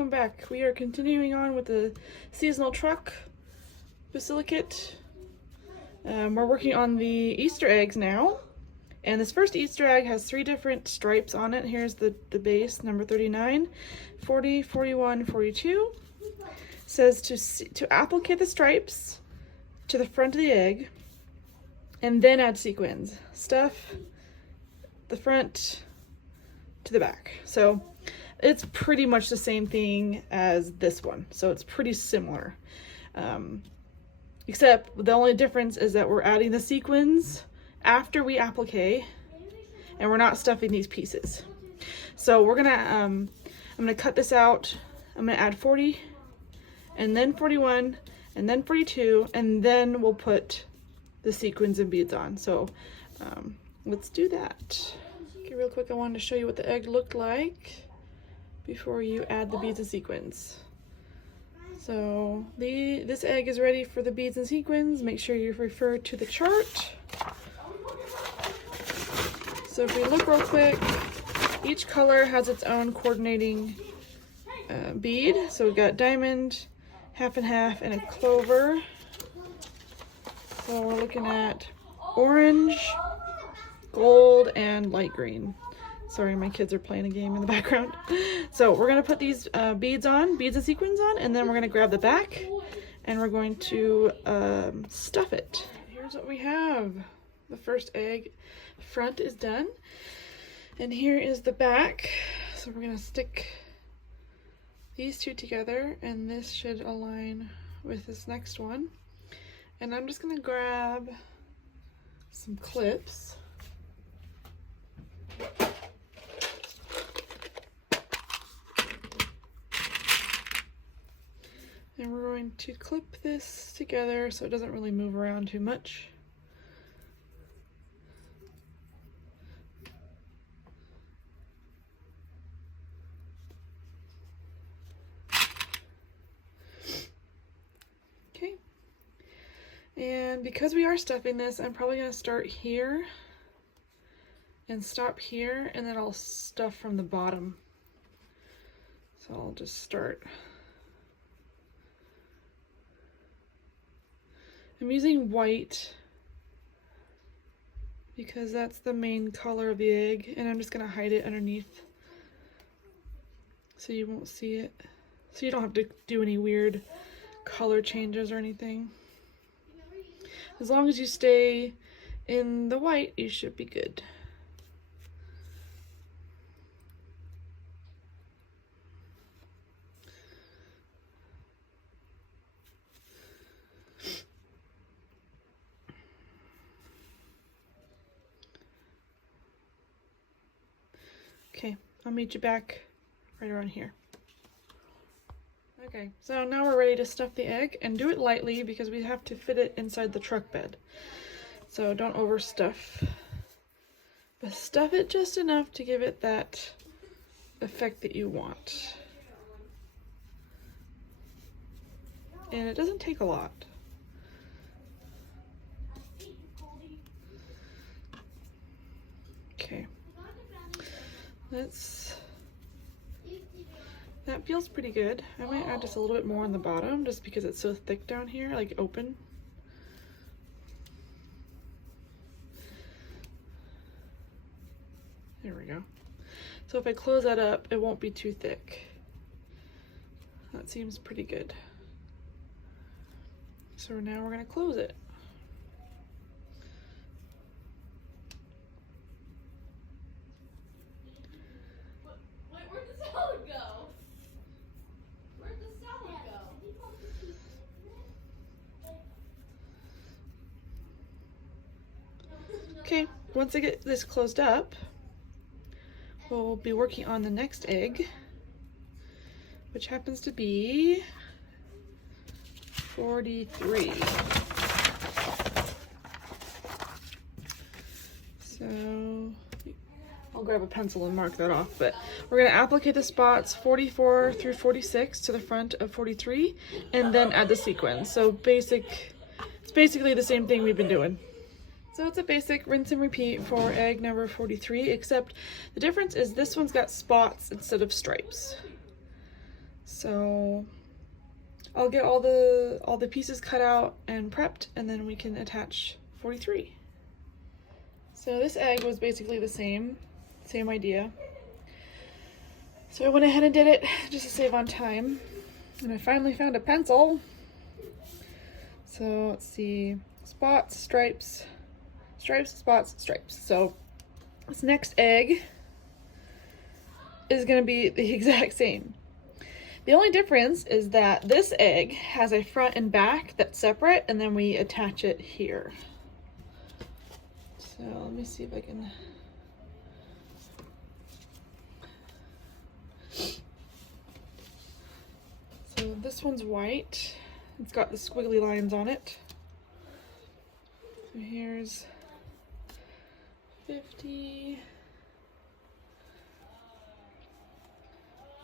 welcome back. We are continuing on with the seasonal truck basilicate. We're working on the Easter eggs now, and this first Easter egg has 3 different stripes on it. Here's the base, number 39, 40, 41, 42. It says to applicate the stripes to the front of the egg and then add sequins. Stuff the front to the back. So it's pretty much the same thing as this one, so it's pretty similar, except the only difference is that we're adding the sequins after we applique, and we're not stuffing these pieces. So we're gonna I'm gonna cut this out. I'm gonna add 40 and then 41 and then 42, and then we'll put the sequins and beads on. So let's do that. Okay, real quick, I wanted to show you what the egg looked like before you add the beads and sequins. So this egg is ready for the beads and sequins. Make sure you refer to the chart. So if we look real quick, each color has its own coordinating bead. So we've got diamond, half and half, and a clover. So we're looking at orange, gold, and light green. Sorry, my kids are playing a game in the background. So we're gonna put these beads and sequins on, and then we're gonna grab the back and we're going to stuff it. Here's what we have. The first egg front is done, and here is the back. So we're gonna stick these two together, and this should align with this next one. And I'm just gonna grab some clips. And we're going to clip this together so it doesn't really move around too much. Okay. And because we are stuffing this, I'm probably going to start here and stop here, and then I'll stuff from the bottom. So I'll just start. I'm using white because that's the main color of the egg, and I'm just going to hide it underneath so you won't see it. So you don't have to do any weird color changes or anything. As long as you stay in the white, you should be good. Okay, I'll meet you back right around here. Okay, so now we're ready to stuff the egg, and do it lightly because we have to fit it inside the truck bed. So don't overstuff, but stuff it just enough to give it that effect that you want. And it doesn't take a lot. Okay. That feels pretty good. I might add just a little bit more on the bottom just because it's so thick down here, like open. There we go. So if I close that up, it won't be too thick. That seems pretty good. So now we're gonna close it. Okay, once I get this closed up, we'll be working on the next egg, which happens to be 43. So I'll grab a pencil and mark that off, but we're going to applicate the spots 44 through 46 to the front of 43, and then add the sequins. So it's basically the same thing we've been doing. So it's a basic rinse and repeat for egg number 43, except the difference is this one's got spots instead of stripes. So I'll get all the pieces cut out and prepped, and then we can attach 43. So this egg was basically the same idea. So I went ahead and did it just to save on time. And I finally found a pencil. So let's see, spots, stripes, stripes, spots, stripes. So this next egg is gonna be the exact same. The only difference is that this egg has a front and back that's separate, and then we attach it here. So let me see if I can. So this one's white. It's got the squiggly lines on it. So here's 50,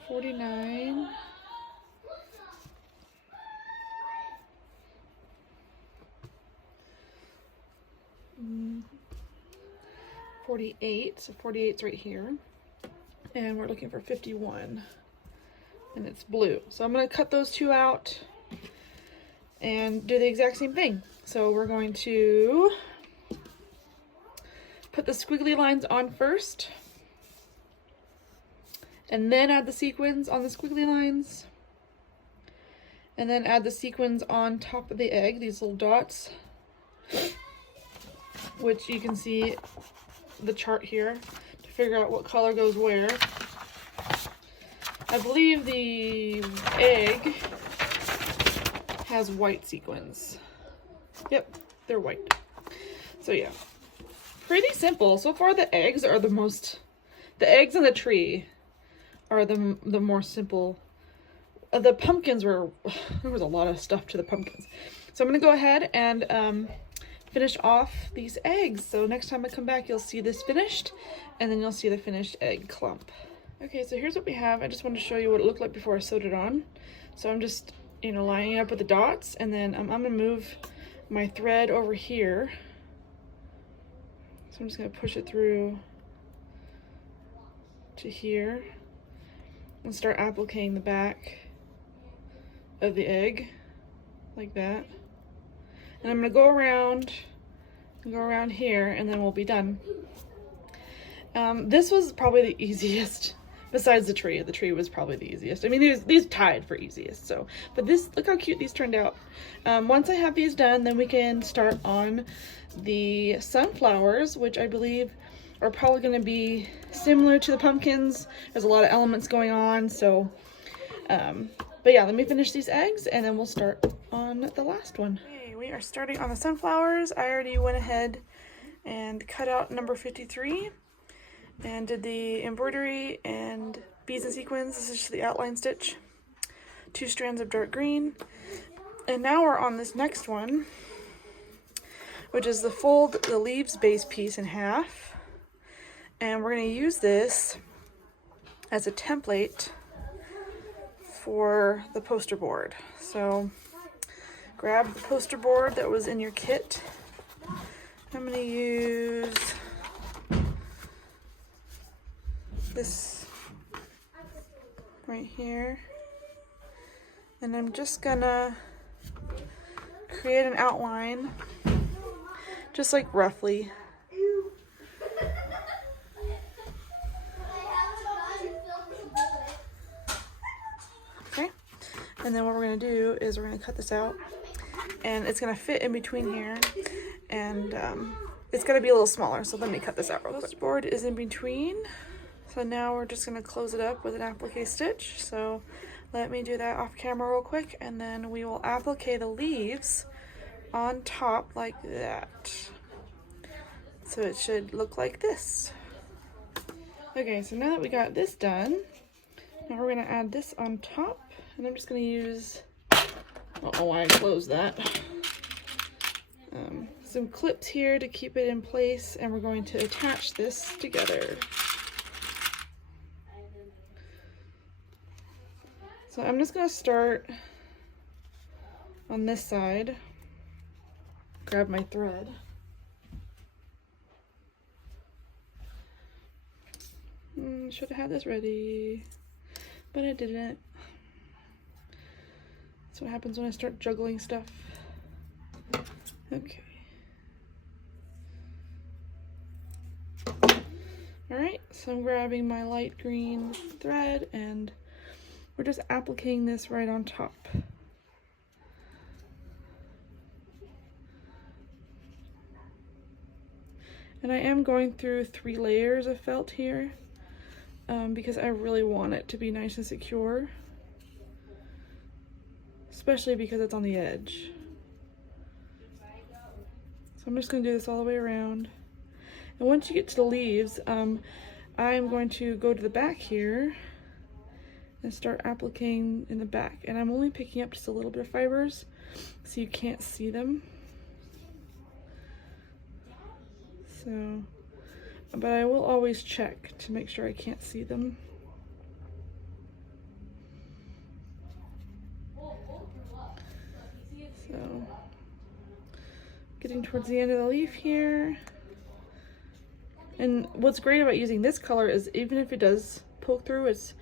49, 48, so 48's right here, and we're looking for 51, and it's blue. So I'm going to cut those two out and do the exact same thing. So we're going to put the squiggly lines on first, and then add the sequins on the squiggly lines, and then add the sequins on top of the egg, these little dots, which you can see the chart here to figure out what color goes where. I believe the egg has white sequins. Yep, they're white. So yeah, pretty simple. So far the eggs are the eggs and the tree are the more simple. The pumpkins there was a lot of stuff to the pumpkins. So I'm gonna go ahead and finish off these eggs. So next time I come back, you'll see this finished, and then you'll see the finished egg clump. Okay, so here's what we have. I just wanted to show you what it looked like before I sewed it on. So I'm just, lining it up with the dots, and then I'm gonna move my thread over here. So I'm just gonna push it through to here and start appliquing the back of the egg like that. And I'm gonna go around here, and then we'll be done. This was probably the easiest, besides the tree. The tree was probably the easiest. I mean, these tied for easiest. So, but this, look how cute these turned out. Once I have these done, then we can start on the sunflowers, which I believe are probably going to be similar to the pumpkins. There's a lot of elements going on. So, but yeah, let me finish these eggs, and then we'll start on the last one. Okay, we are starting on the sunflowers. I already went ahead and cut out number 53 and did the embroidery and beads and sequins. This is just the outline stitch, 2 strands of dark green. And now we're on this next one, which is the fold the leaves base piece in half. And we're going to use this as a template for the poster board. So grab the poster board that was in your kit. I'm going to use this right here, and I'm just gonna create an outline, just like roughly. Okay, and then what we're gonna do is we're gonna cut this out, and it's gonna fit in between here, and it's gonna be a little smaller, so let me cut this out real quick. This board is in between. So now we're just going to close it up with an applique stitch. So let me do that off camera real quick, and then we will applique the leaves on top like that. So it should look like this. Okay, so now that we got this done, now we're going to add this on top, and I'm just going to use, I don't know why I closed that, some clips here to keep it in place, and we're going to attach this together. So I'm just going to start on this side, grab my thread, should have had this ready, but I didn't. That's what happens when I start juggling stuff. Okay. Alright, so I'm grabbing my light green thread and we're just appliquing this right on top. And I am going through 3 layers of felt here because I really want it to be nice and secure, especially because it's on the edge. So I'm just going to do this all the way around. And once you get to the leaves, I'm going to go to the back here and start appliquing in the back. And I'm only picking up just a little bit of fibers so you can't see them. So, but I will always check to make sure I can't see them. So, getting towards the end of the leaf here. And what's great about using this color is even if it does poke through, it's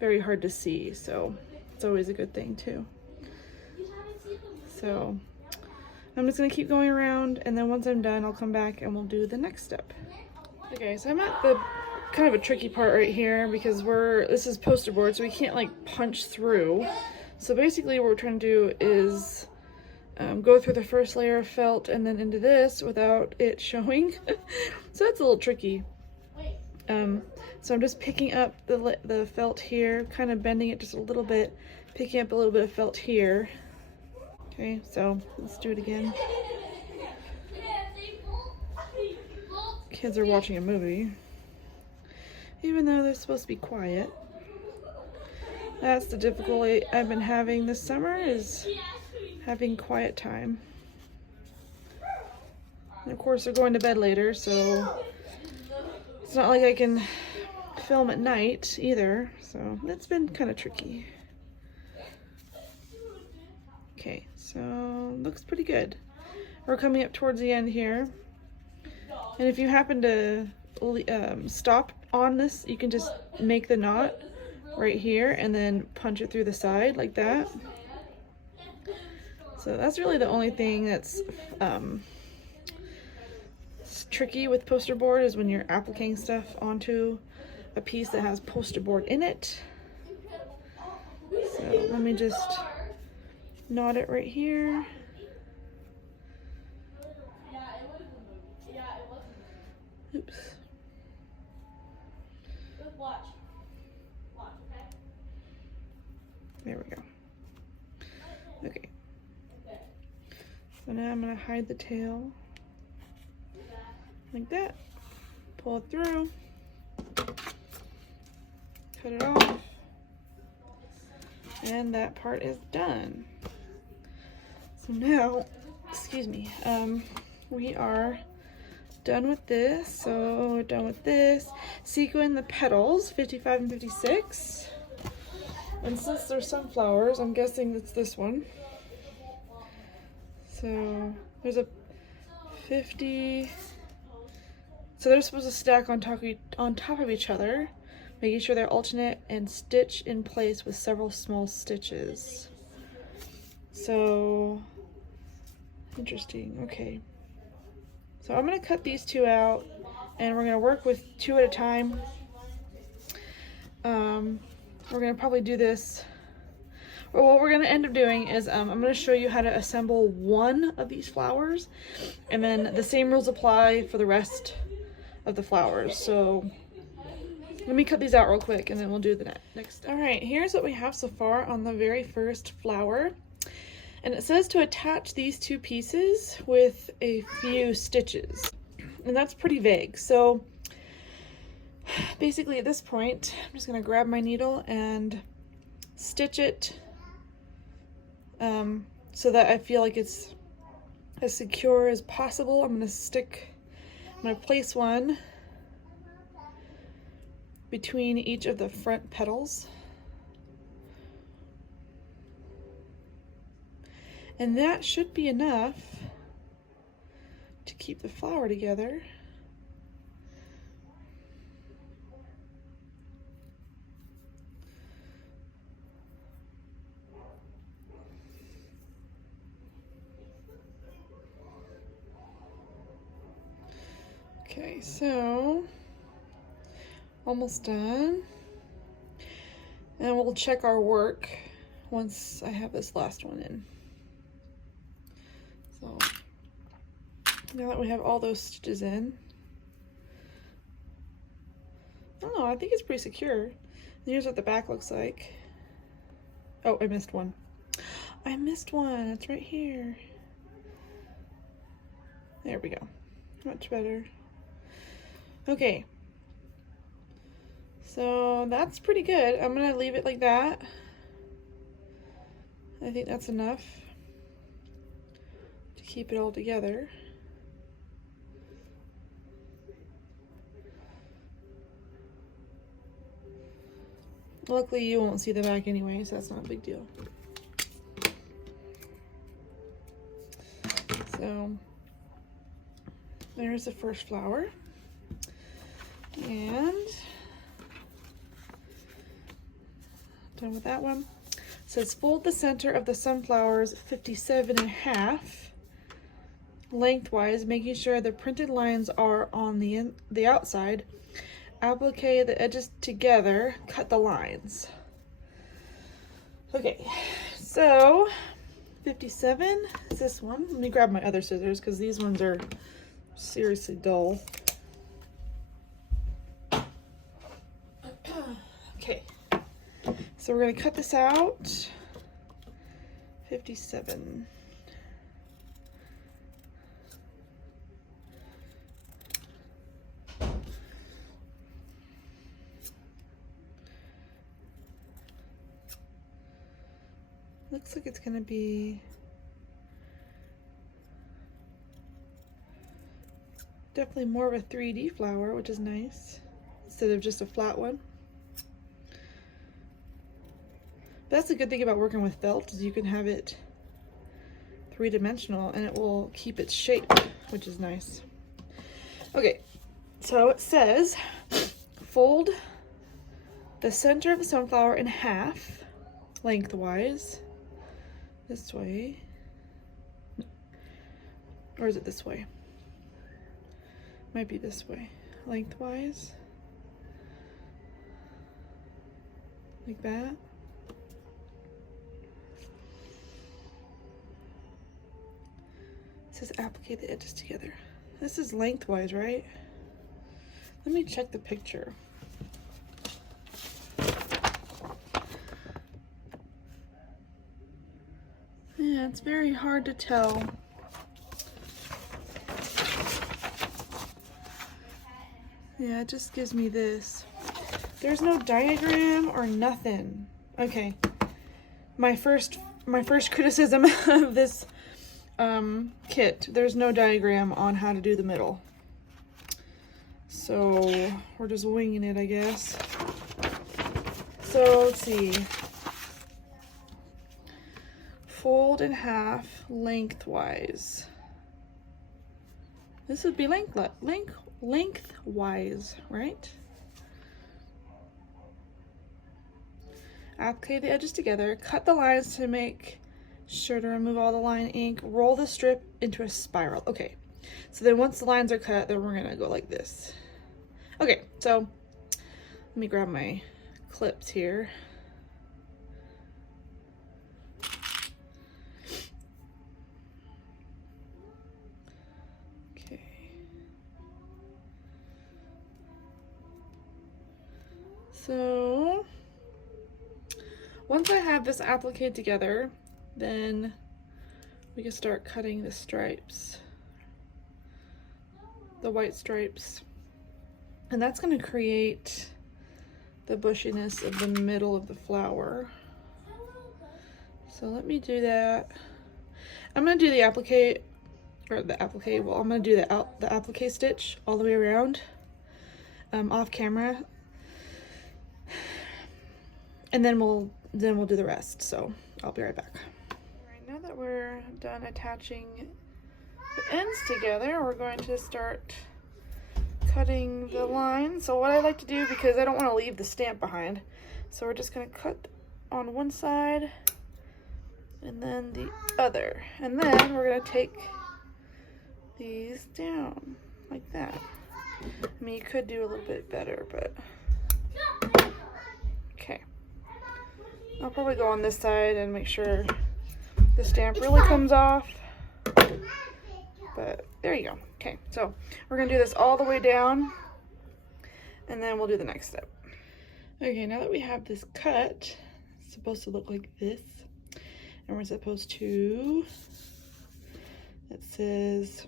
very hard to see. So it's always a good thing too. So I'm just gonna keep going around, and then once I'm done, I'll come back and we'll do the next step. Okay, so I'm at the kind of a tricky part right here because this is poster board, so we can't like punch through. So basically what we're trying to do is go through the first layer of felt and then into this without it showing. So that's a little tricky. So I'm just picking up the felt here, kind of bending it just a little bit, picking up a little bit of felt here. Okay, so let's do it again. Kids are watching a movie, even though they're supposed to be quiet. That's the difficulty I've been having this summer, is having quiet time. And of course they're going to bed later, so it's not like I can film at night either, so that's been kind of tricky. Okay, so looks pretty good. We're coming up towards the end here, and if you happen to stop on this, you can just make the knot right here and then punch it through the side like that. So that's really the only thing that's tricky with poster board, is when you're appliquing stuff onto a piece that has poster board in it. So let me just knot it right here. Oops. There we go. Okay. So now I'm going to hide the tail like that. Pull it through. Cut it off. And that part is done. So now, excuse me, we are done with this. So we're done with this. Sequin the petals, 55 and 56. And since they're sunflowers, I'm guessing it's this one. So there's a 50. So they're supposed to stack on top of each other, making sure they're alternate and stitch in place with several small stitches. So interesting. Okay. So I'm going to cut these 2 out, and we're going to work with 2 at a time. We're going to probably do this. Well, what we're going to end up doing is I'm going to show you how to assemble one of these flowers, and then the same rules apply for the rest of the flowers. So let me cut these out real quick, and then we'll do the next step. All right, here's what we have so far on the very first flower. And it says to attach these 2 pieces with a few stitches. And that's pretty vague. So basically at this point, I'm just going to grab my needle and stitch it so that I feel like it's as secure as possible. I'm going to place one between each of the front petals. And that should be enough to keep the flower together. Okay, so almost done. And we'll check our work once I have this last one in. So now that we have all those stitches in, I don't know, I think it's pretty secure. Here's what the back looks like. Oh, I missed one. I missed one. It's right here. There we go. Much better. Okay. So that's pretty good. I'm gonna leave it like that. I think that's enough to keep it all together. Luckily you won't see the back anyway, so that's not a big deal. So there's the first flower. And done with that one. It says fold the center of the sunflowers 57.5 lengthwise, making sure the printed lines are on the outside. Applique the edges together, cut the lines. Okay, so 57 is this one. Let me grab my other scissors because these ones are seriously dull. Okay, so we're gonna cut this out. 57. Looks like it's gonna be definitely more of a 3D flower, which is nice, instead of just a flat one. That's the good thing about working with felt, is you can have it three-dimensional and it will keep its shape, which is nice. Okay, so it says fold the center of the sunflower in half lengthwise. This way, or is it this way? Might be this way. Lengthwise, like that. It says applique the edges together. This is lengthwise, right? Let me check the picture. Yeah, it's very hard to tell. Yeah, it just gives me this. There's no diagram or nothing. Okay, my first criticism of this kit, there's no diagram on how to do the middle. So we're just winging it, I guess. So let's see. Fold in half lengthwise. This would be lengthwise, right? Applique the edges together, cut the lines to make sure to remove all the line ink, roll the strip into a spiral. Okay, so then once the lines are cut, then we're gonna go like this. Okay, so let me grab my clips here. So once I have this appliqued together, then we can start cutting the stripes, the white stripes, and that's going to create the bushiness of the middle of the flower. So let me do that. I'm going to do the applique, well, I'm going to do the applique stitch all the way around off camera. And then we'll do the rest, so I'll be right back. All right, now that we're done attaching the ends together, we're going to start cutting the line. So what I like to do, because I don't want to leave the stamp behind, so we're just going to cut on one side and then the other. And then we're going to take these down like that. I mean, you could do a little bit better, but okay. I'll probably go on this side and make sure the stamp really comes off. But there you go. Okay, so we're gonna do this all the way down and then we'll do the next step. Okay, now that we have this cut, it's supposed to look like this. And we're supposed to, it says,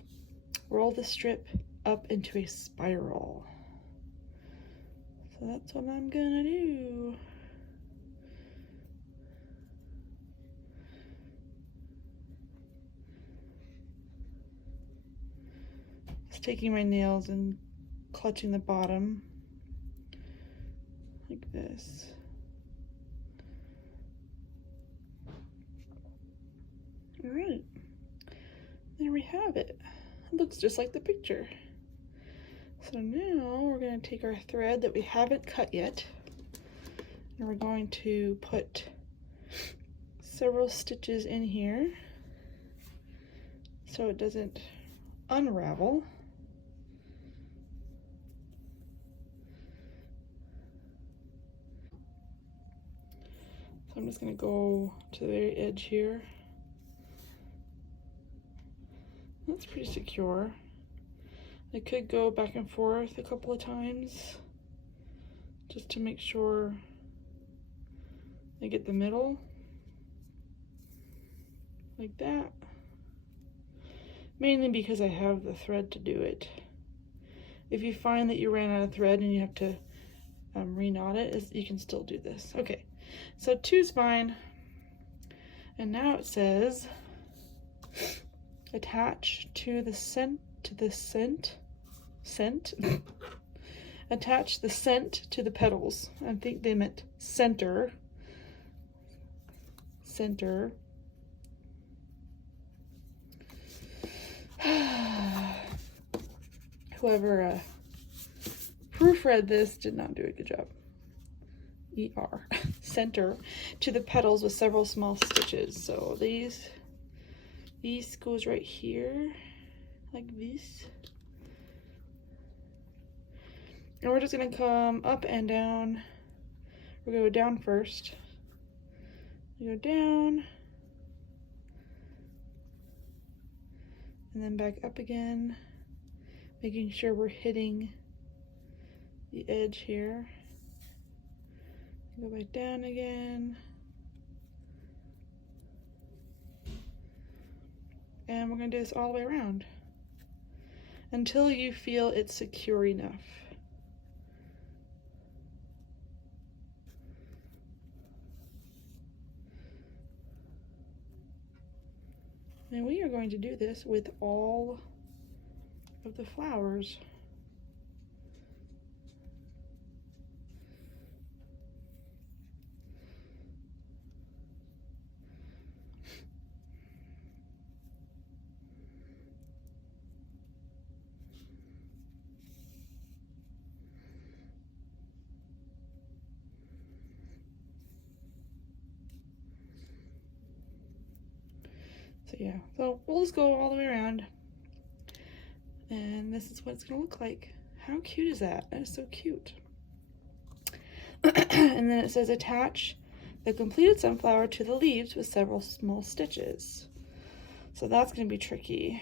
roll the strip up into a spiral. So that's what I'm gonna do. Just taking my nails and clutching the bottom like this. All right, there we have it. It looks just like the picture. So now we're going to take our thread that we haven't cut yet, and we're going to put several stitches in here so it doesn't unravel. So I'm just going to go to the very edge here. That's pretty secure. I could go back and forth a couple of times just to make sure I get the middle like that. Mainly because I have the thread to do it. If you find that you ran out of thread and you have to re-knot it, you can still do this. Okay, so 2's fine. And now it says attach to the attach the scent to the petals. I think they meant center. Whoever proofread this did not do a good job. ER. Center to the petals with several small stitches. So these goes right here like this. And we're just gonna come up and down. We'll go down first. We go down. And then back up again. Making sure we're hitting the edge here. Go back down again. And we're gonna do this all the way around until you feel it's secure enough. And we are going to do this with all of the flowers. So yeah, so we'll just go all the way around. And this is what it's gonna look like. How cute is that? That is so cute. And then it says attach the completed sunflower to the leaves with several small stitches. So that's gonna be tricky.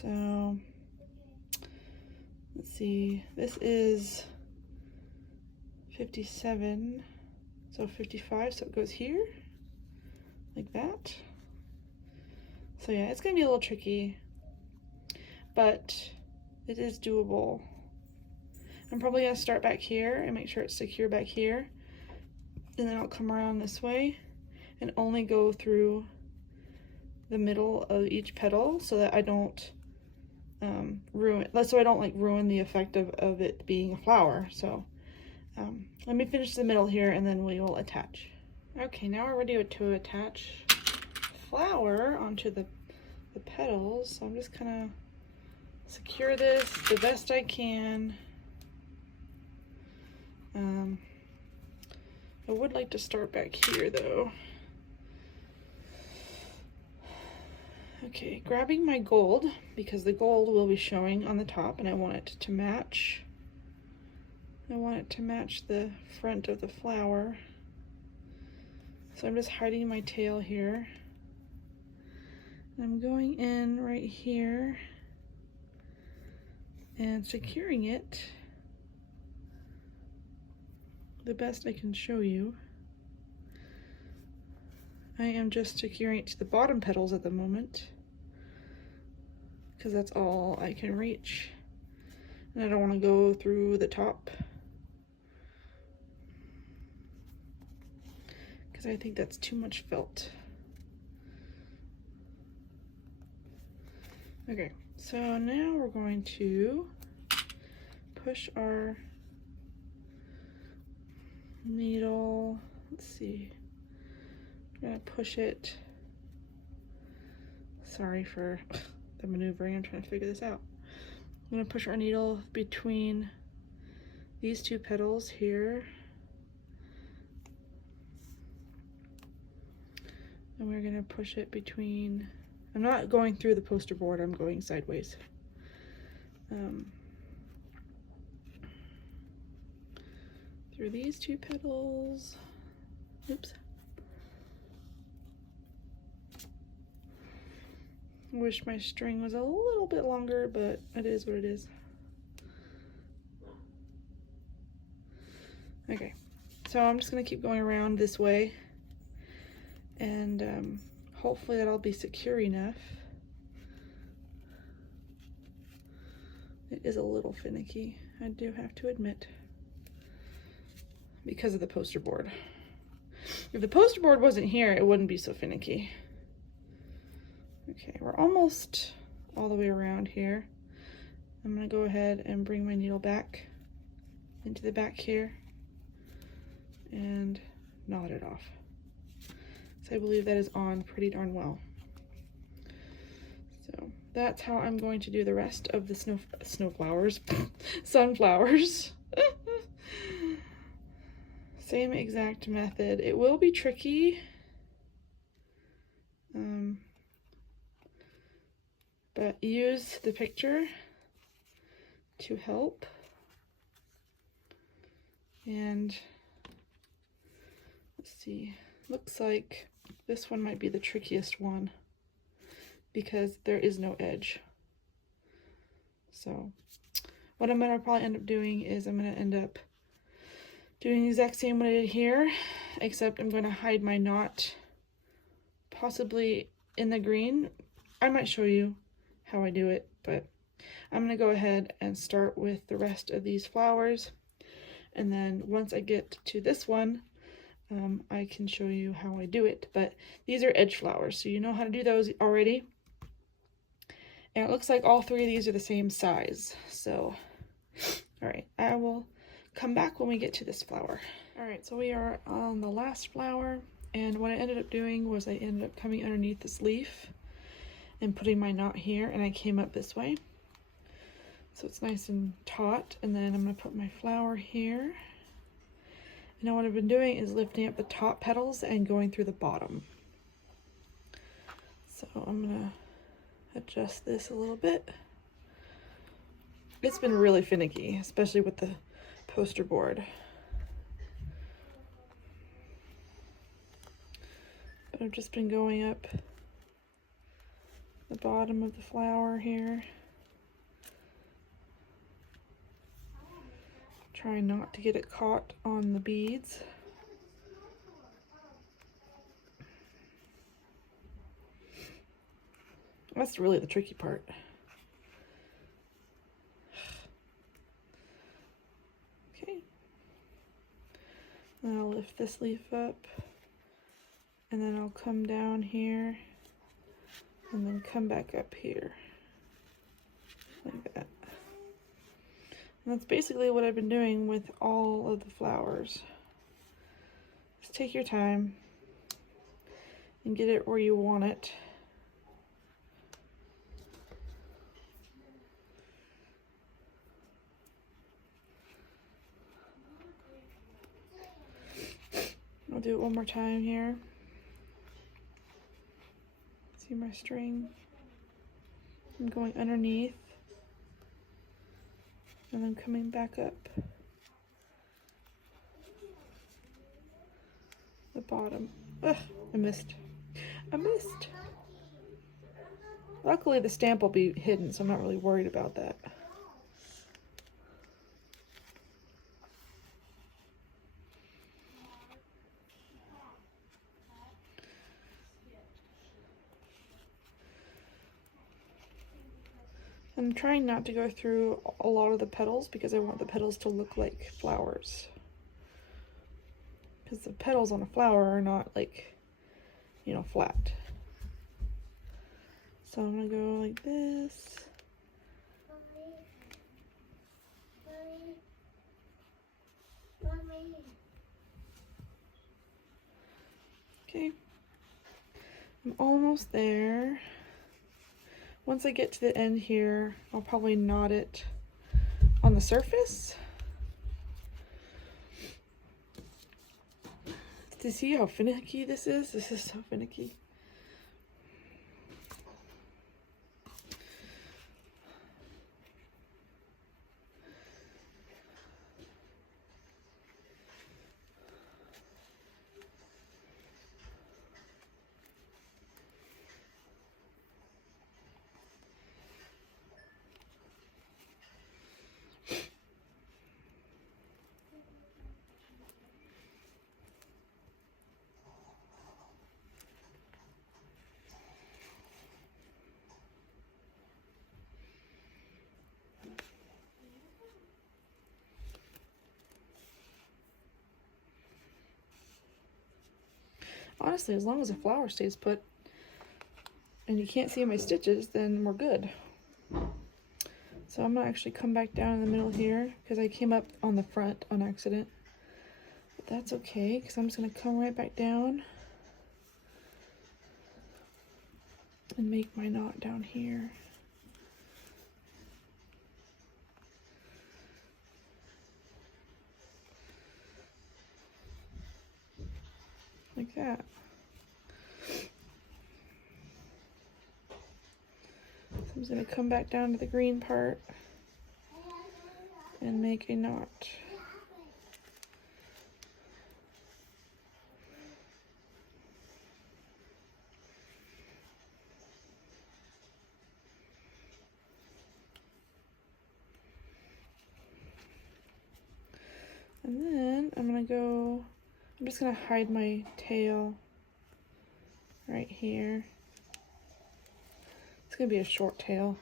So let's see, this is 57, so 55, so it goes here like that. So yeah, it's gonna be a little tricky, but it is doable. I'm probably gonna start back here and make sure it's secure back here, and then I'll come around this way and only go through the middle of each petal so that I don't ruin the effect of it being a flower. So let me finish the middle here and then we will attach. Okay, now we're ready to attach flower onto the petals. So I'm just gonna secure this the best I can. I would like to start back here though. Okay, grabbing my gold, because the gold will be showing on the top and I want it to match. I want it to match the front of the flower. So I'm just hiding my tail here. I'm going in right here and securing it the best I can show you. I am just securing it to the bottom petals at the moment because that's all I can reach. And I don't want to go through the top because I think that's too much felt. Okay, so now we're going to push our needle. Let's see. I'm gonna push it. Sorry for the maneuvering, I'm trying to figure this out. I'm gonna push our needle between these two petals here. And we're gonna push it between, I'm not going through the poster board, I'm going sideways. Through these two petals. Oops. Wish my string was a little bit longer, but it is what it is. Okay, so I'm just gonna keep going around this way, and hopefully that'll be secure enough. It is a little finicky, I do have to admit, because of the poster board. If the poster board wasn't here, it wouldn't be so finicky. Okay, we're almost all the way around here. I'm gonna go ahead and bring my needle back into the back here and knot it off. So I believe that is on pretty darn well. So that's how I'm going to do the rest of the snowflowers, sunflowers. Same exact method. It will be tricky. But use the picture to help. And let's see, looks like this one might be the trickiest one because there is no edge. So what I'm gonna probably end up doing is I'm gonna end up doing the exact same what I did here, except I'm gonna hide my knot possibly in the green. I might show you how I do it, but I'm gonna go ahead and start with the rest of these flowers, and then once I get to this one, I can show you how I do it. But these are edge flowers, so you know how to do those already. And it looks like all three of these are the same size. So, all right, I will come back when we get to this flower. All right, so we are on the last flower, and what I ended up doing was I ended up coming underneath this leaf and putting my knot here, and I came up this way. So it's nice and taut, and then I'm gonna put my flower here. And now what I've been doing is lifting up the top petals and going through the bottom. So I'm gonna adjust this a little bit. It's been really finicky, especially with the poster board. But I've just been going up the bottom of the flower here. Trying not to get it caught on the beads. That's really the tricky part. Okay. And I'll lift this leaf up, and then I'll come down here, and then come back up here, like that. And that's basically what I've been doing with all of the flowers. Just take your time and get it where you want it. I'll do it one more time here. See my string? I'm going underneath and then coming back up the bottom. Ugh, I missed. Luckily the stamp will be hidden, so I'm not really worried about that. I'm trying not to go through a lot of the petals because I want the petals to look like flowers. Because the petals on a flower are not like, you know, flat. So I'm gonna go like this. Okay. I'm almost there. Once I get to the end here, I'll probably knot it on the surface. To see how finicky this is? This is so finicky. Honestly, as long as the flower stays put and you can't see my stitches, then we're good. So I'm gonna actually come back down in the middle here because I came up on the front on accident. But that's okay, because I'm just gonna come right back down and make my knot down here. Like that. So I'm just going to come back down to the green part and make a knot. And then I'm just going to hide my tail right here. It's going to be a short tail.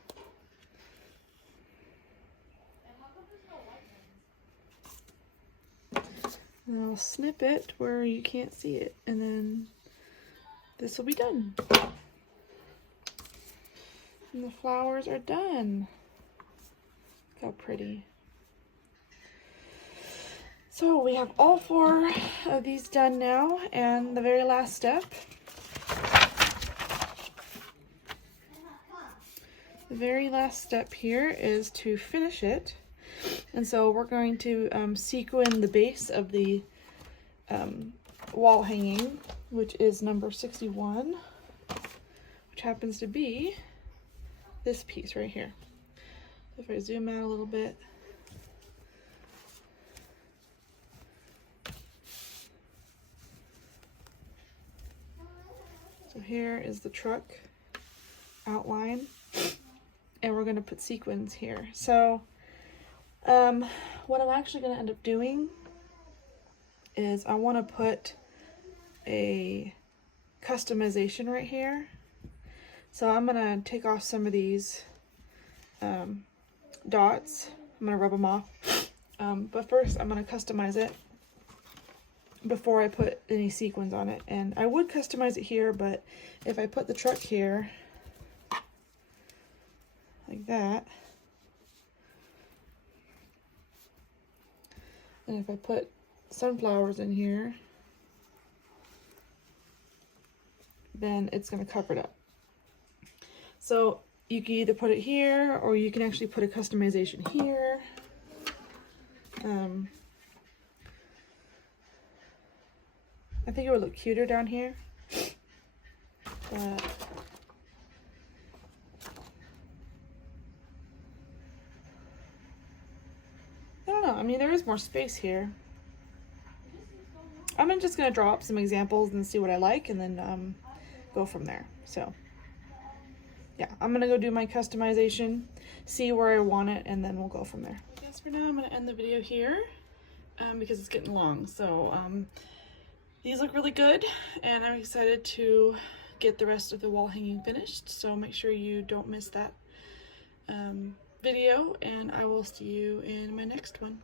And I'll snip it where you can't see it, and then this will be done. And the flowers are done. Look how pretty. So we have all 4 of these done now, and the very last step. The very last step here is to finish it. And so we're going to sequin the base of the wall hanging, which is number 61, which happens to be this piece right here. If I zoom out a little bit, so here is the truck outline, and we're going to put sequins here. So what I'm actually going to end up doing is I want to put a customization right here. So I'm going to take off some of these dots. I'm going to rub them off. But first I'm going to customize it before I put any sequins on it. And I would customize it here, but if I put the truck here like that, and if I put sunflowers in here, then it's going to cover it up. So you can either put it here, or you can actually put a customization here. I think it would look cuter down here, but mean, there is more space here. I'm just gonna draw up some examples and see what I like, and then go from there. So yeah, I'm gonna go do my customization, see where I want it, and then we'll go from there. I guess for now I'm gonna end the video here because it's getting long. So these look really good, and I'm excited to get the rest of the wall hanging finished. So make sure you don't miss that video, and I will see you in my next one.